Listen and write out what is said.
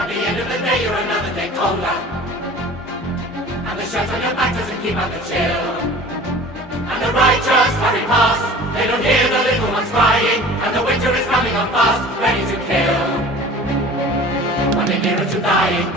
At the end of the day, you're another day colder. And the shirt on your back doesn't keep out the chill. And the righteous hurry past. They don't hear the little ones crying. And the winter is coming on fast, ready to kill. When they're nearer to dying,